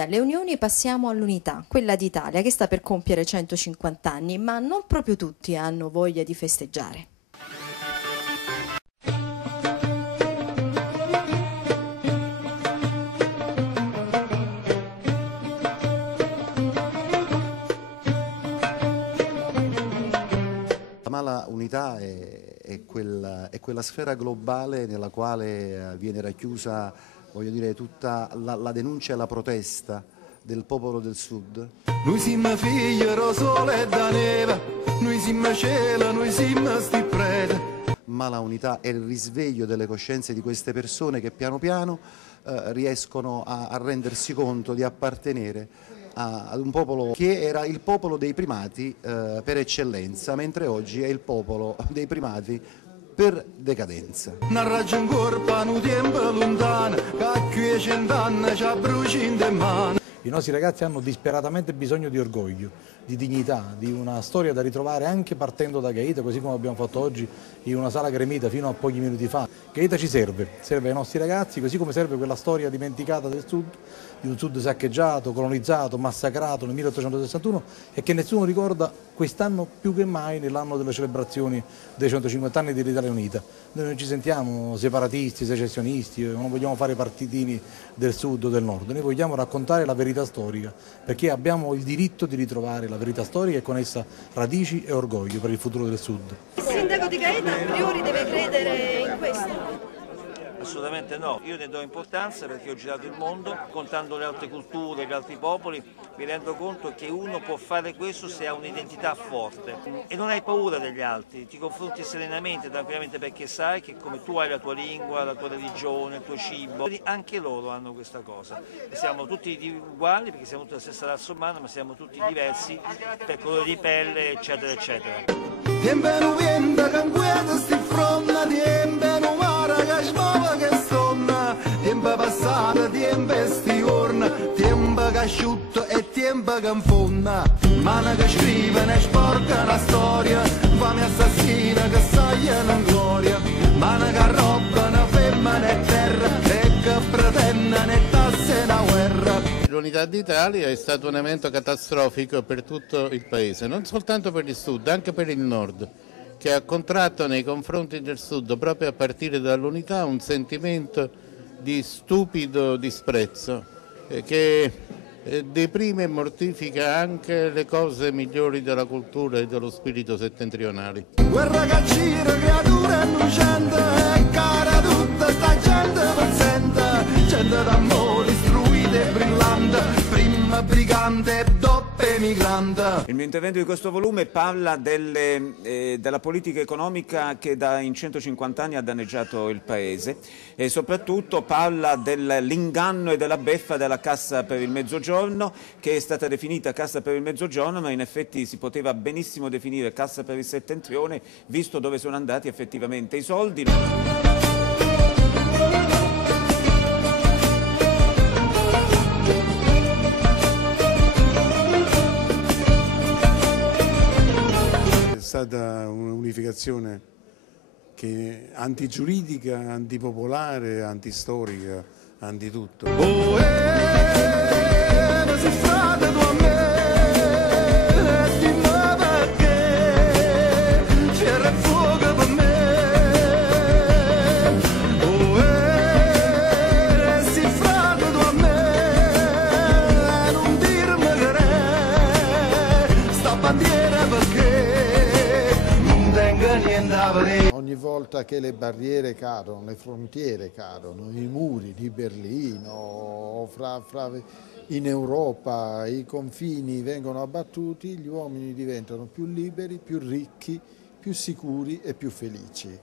dalle unioni passiamo all'unità, quella d'Italia che sta per compiere 150 anni, ma non proprio tutti hanno voglia di festeggiare. Ma la unità è quella sfera globale nella quale viene racchiusa, voglio dire, tutta la denuncia e la protesta del popolo del Sud. Noi siamo figli del sole e da neve, noi siamo cielo, noi siamo sti preti. Ma la unità è il risveglio delle coscienze di queste persone che piano piano riescono a rendersi conto di appartenere ad un popolo che era il popolo dei primati per eccellenza, mentre oggi è il popolo dei primati per decadenza. Una ragione corpa, un tempo lontano, che qui 100 anni ci bruci in mano. I nostri ragazzi hanno disperatamente bisogno di orgoglio, di dignità, di una storia da ritrovare anche partendo da Gaeta, così come abbiamo fatto oggi in una sala gremita fino a pochi minuti fa. Gaeta ci serve ai nostri ragazzi, così come serve quella storia dimenticata del Sud, di un Sud saccheggiato, colonizzato, massacrato nel 1861 e che nessuno ricorda quest'anno più che mai nell'anno delle celebrazioni dei 150 anni dell'Italia Unita. Noi non ci sentiamo separatisti, secessionisti, non vogliamo fare partitini del Sud o del Nord, noi vogliamo raccontare la verità storica, perché abbiamo il diritto di ritrovare la verità storica e con essa radici e orgoglio per il futuro del Sud. Il sindaco di Gaeta a priori deve credere in questo? Assolutamente no, io ne do importanza perché ho girato il mondo, contando le altre culture, gli altri popoli, mi rendo conto che uno può fare questo se ha un'identità forte e non hai paura degli altri, ti confronti serenamente, tranquillamente perché sai che come tu hai la tua lingua, la tua religione, il tuo cibo, anche loro hanno questa cosa. E siamo tutti uguali perché siamo tutti la stessa razza umana, ma siamo tutti diversi per colore di pelle, eccetera, eccetera. Tiempano vento che inquieta sti fronna, tiempano mare che smuove che stonna, tempo passato, tempo sti orna, tempo che asciutto e tempo che infonna, mano che scrive e sporca la storia, fame assassina che sogliano in gloria, mano che robbano femmine e terra e che pretendono e tasse una guerra. L'unità d'Italia è stato un evento catastrofico per tutto il Paese, non soltanto per il Sud, anche per il Nord, che ha contratto nei confronti del Sud, proprio a partire dall'unità, un sentimento di stupido disprezzo che deprime e mortifica anche le cose migliori della cultura e dello spirito settentrionali. Guerra che gira, creatura innocente, e cara tutta sta gente paziente, gente d'amore istruita e brillante, prima brigante e doppia emigrante. Il mio intervento di questo volume parla della politica economica che in 150 anni ha danneggiato il Paese e soprattutto parla dell'inganno e della beffa della Cassa per il Mezzogiorno, che è stata definita Cassa per il Mezzogiorno, ma in effetti si poteva benissimo definire Cassa per il Settentrione, visto dove sono andati effettivamente i soldi. È stata un'unificazione antigiuridica, antipopolare, antistorica, antitutto. Ogni volta che le barriere cadono, le frontiere cadono, i muri di Berlino, in Europa i confini vengono abbattuti, gli uomini diventano più liberi, più ricchi, più sicuri e più felici.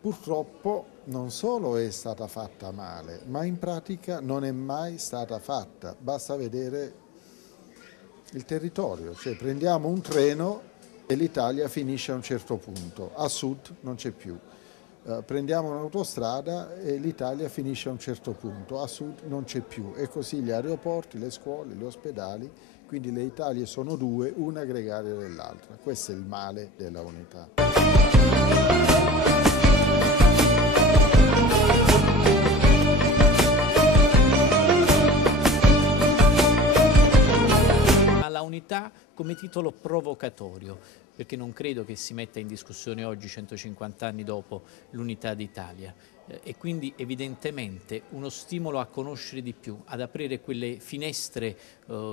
Purtroppo non solo è stata fatta male, ma in pratica non è mai stata fatta. Basta vedere il territorio, cioè prendiamo un treno e l'Italia finisce a un certo punto, a sud non c'è più. Prendiamo un'autostrada e l'Italia finisce a un certo punto, a sud non c'è più. E così gli aeroporti, le scuole, gli ospedali, quindi le Italie sono due, una gregaria dell'altra. Questo è il male della unità. come titolo provocatorio, perché non credo che si metta in discussione oggi, 150 anni dopo, l'unità d'Italia. E quindi evidentemente uno stimolo a conoscere di più, ad aprire quelle finestre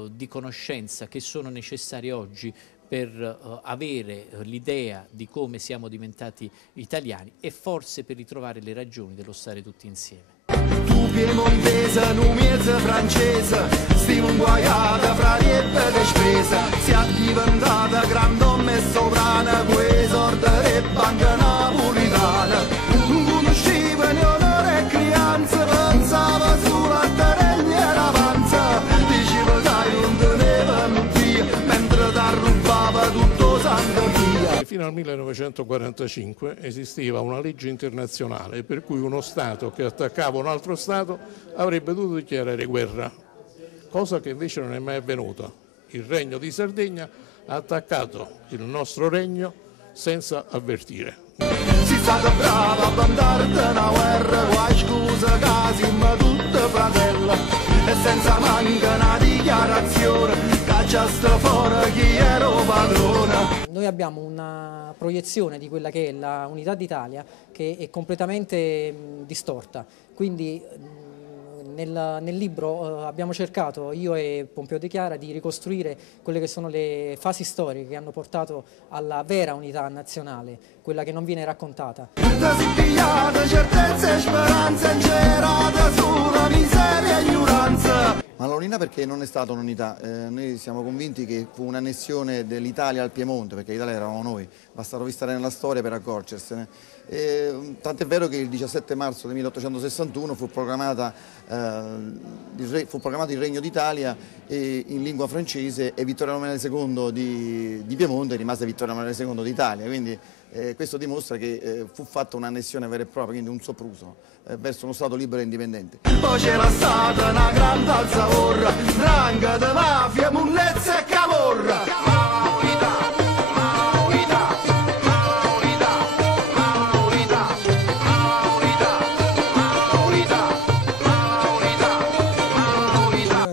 di conoscenza che sono necessarie oggi per avere l'idea di come siamo diventati italiani e forse per ritrovare le ragioni dello stare tutti insieme. Tu piemontese, nu miezza francese, stiamo inguaiata fra rieppe che spesa, si è diventata grand'omme sovrana, quei sorderebbe anche napolitana. Non conosceva né onore e crianza, pensava sulla terrena e l'avanza, diceva dai non teneva via, mentre t'arrubava tutto sangue via. Fino al 1945 esisteva una legge internazionale per cui uno Stato che attaccava un altro Stato avrebbe dovuto dichiarare guerra, cosa che invece non è mai avvenuta. Il Regno di Sardegna ha attaccato il nostro regno senza avvertire. Si stata brava a bandare una guerra, qua scusa casi ma tutte fratella, e senza manca una dichiarazione, cacciaste fuori chi era padrona. Noi abbiamo una proiezione di quella che è la unità d'Italia che è completamente distorta, quindi nel libro abbiamo cercato, io e Pompeo De Chiara, di ricostruire quelle che sono le fasi storiche che hanno portato alla vera unità nazionale, quella che non viene raccontata. Ma l'unità perché non è stata un'unità, noi siamo convinti che fu un'annessione dell'Italia al Piemonte, perché l'Italia eravamo noi, basta rovistare nella storia per accorgersene. Tant'è vero che il 17 marzo del 1861 fu proclamato il Regno d'Italia in lingua francese e Vittorio Emanuele II di Piemonte rimase Vittorio Emanuele II d'Italia, quindi questo dimostra che fu fatta un'annessione vera e propria, quindi un sopruso verso uno Stato libero e indipendente. Poi c'era stata una grande alzavorra, ranga di mafia, munnezza e camorra.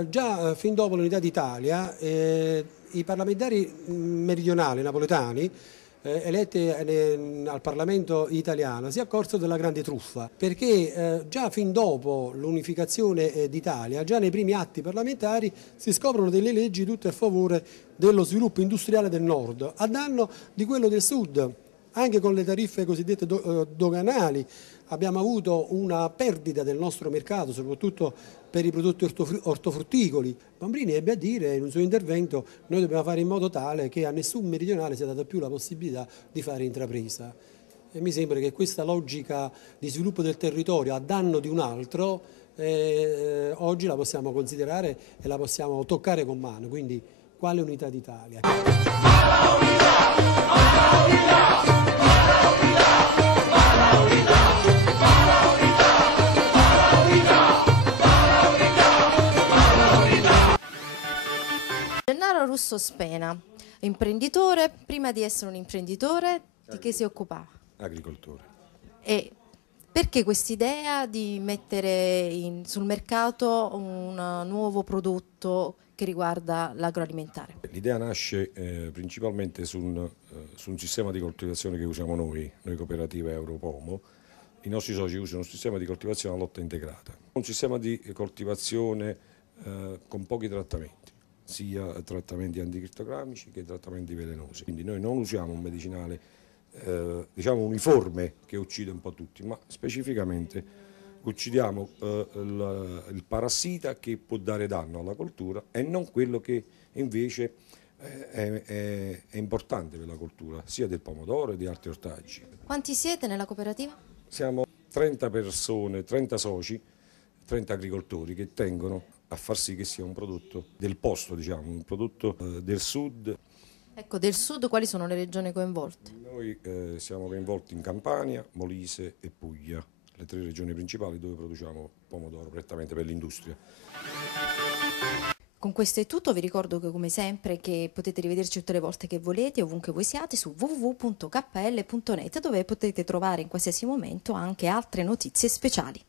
Già fin dopo l'unità d'Italia i parlamentari meridionali napoletani eletti al Parlamento italiano si accorsero della grande truffa, perché già fin dopo l'unificazione d'Italia, già nei primi atti parlamentari si scoprono delle leggi tutte a favore dello sviluppo industriale del nord, a danno di quello del sud, anche con le tariffe cosiddette doganali. Abbiamo avuto una perdita del nostro mercato, soprattutto per i prodotti ortofrutticoli. Bombrini ebbe a dire in un suo intervento: noi dobbiamo fare in modo tale che a nessun meridionale sia data più la possibilità di fare intrapresa. E mi sembra che questa logica di sviluppo del territorio a danno di un altro oggi la possiamo considerare e la possiamo toccare con mano. Quindi quale unità d'Italia? Gennaro Russo Spena, imprenditore, prima di essere un imprenditore di che si occupava? Agricoltore. E perché quest'idea di mettere sul mercato un nuovo prodotto che riguarda l'agroalimentare? L'idea nasce principalmente su un sistema di coltivazione che usiamo noi cooperativa Europomo. I nostri soci usano un sistema di coltivazione a lotta integrata, un sistema di coltivazione con pochi trattamenti, sia trattamenti anticrittocramici che trattamenti velenosi. Quindi noi non usiamo un medicinale diciamo uniforme che uccide un po' tutti, ma specificamente uccidiamo il parassita che può dare danno alla coltura e non quello che invece è importante per la coltura, sia del pomodoro che di altri ortaggi. Quanti siete nella cooperativa? Siamo 30 persone, 30 soci, 30 agricoltori che tengono a far sì che sia un prodotto del posto, diciamo, un prodotto del sud. Ecco, del sud quali sono le regioni coinvolte? Noi siamo coinvolti in Campania, Molise e Puglia, le 3 regioni principali dove produciamo pomodoro prettamente per l'industria. Con questo è tutto, vi ricordo che come sempre che potete rivederci tutte le volte che volete, ovunque voi siate, su www.kl.net, dove potete trovare in qualsiasi momento anche altre notizie speciali.